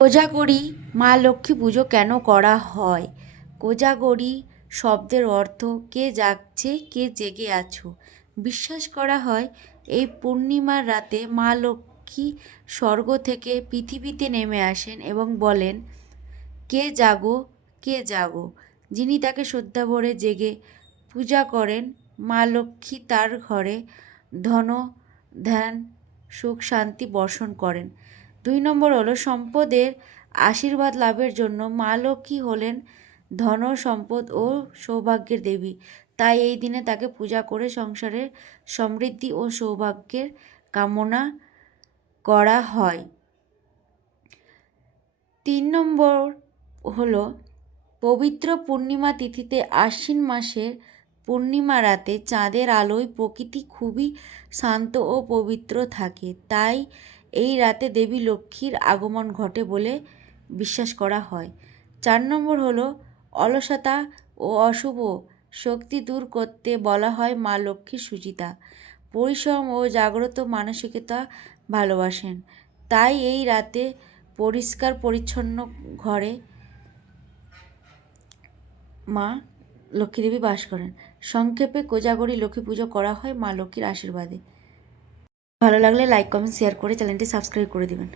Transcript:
কোজাগরী মা লক্ষ্মী পুজো কেন করা হয়? কোজাগরী শব্দের অর্থ কে জাগছে, কে জেগে আছো। বিশ্বাস করা হয় এই পূর্ণিমার রাতে মা লক্ষ্মী স্বর্গ থেকে পৃথিবীতে নেমে আসেন এবং বলেন, কে জাগো, কে জাগো। যিনি তাকে শ্রদ্ধা ভরে জেগে পূজা করেন, মা লক্ষ্মী তার ঘরে ধন ধ্যান সুখ শান্তি বর্ষণ করেন। 2 নম্বর হলো সম্পদের আশীর্বাদ লাভের জন্য মা লক্ষ্মী হলেন ধন সম্পদ ও সৌভাগ্যের দেবী। তাই এই দিনে তাকে পূজা করে সংসারের সমৃদ্ধি ও সৌভাগ্যের কামনা করা হয়। 3 নম্বর হলো পবিত্র পূর্ণিমা তিথিতে আশ্বিন মাসের পূর্ণিমা রাতে চাঁদের আলোয় প্রকৃতি খুবই শান্ত ও পবিত্র থাকে। তাই এই রাতে দেবী লক্ষ্মীর আগমন ঘটে বলে বিশ্বাস করা হয়। 4 নম্বর হলো অলসতা ও অশুভ শক্তি দূর করতে বলা হয় মা লক্ষ্মীর সুচিতা। পরিশ্রম ও জাগ্রত মানসিকতা ভালোবাসেন। তাই এই রাতে পরিষ্কার পরিচ্ছন্ন ঘরে মা লক্ষ্মী দেবী বাস করেন। সংক্ষেপে কোজাগরী লক্ষ্মী পুজো করা হয় মা লক্ষ্মীর আশীর্বাদে। ভালো লাগলে লাইক কমেন্ট শেয়ার করে চ্যানেলটি সাবস্ক্রাইব করে দিবেন।